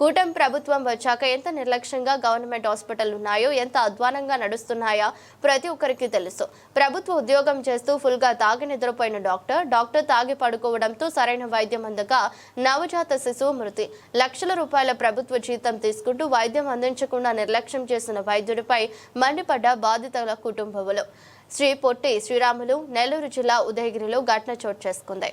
కూటమి ప్రభుత్వం వచ్చాక ఎంత నిర్లక్ష్యంగా గవర్నమెంట్ హాస్పిటల్ ఉన్నాయో, ఎంత అధ్వానంగా నడుస్తున్నాయో ప్రతి ఒక్కరికి తెలుసు. ప్రభుత్వ ఉద్యోగం చేస్తూ ఫుల్ గా తాగి నిద్రపోయిన డాక్టర్ తాగి పడుకోవడంతో సరైన వైద్యం అందక నవజాత శిశువు మృతి. లక్షల రూపాయల ప్రభుత్వ జీతం తీసుకుంటూ వైద్యం అందించకుండా నిర్లక్ష్యం చేసిన వైద్యుడిపై మండిపడ్డ బాధితుల కుటుంబాలు. శ్రీ పొట్టి శ్రీరాములు, నెల్లూరు జిల్లా ఉదయగిరిలో ఘటన చోటు చేసుకుంది.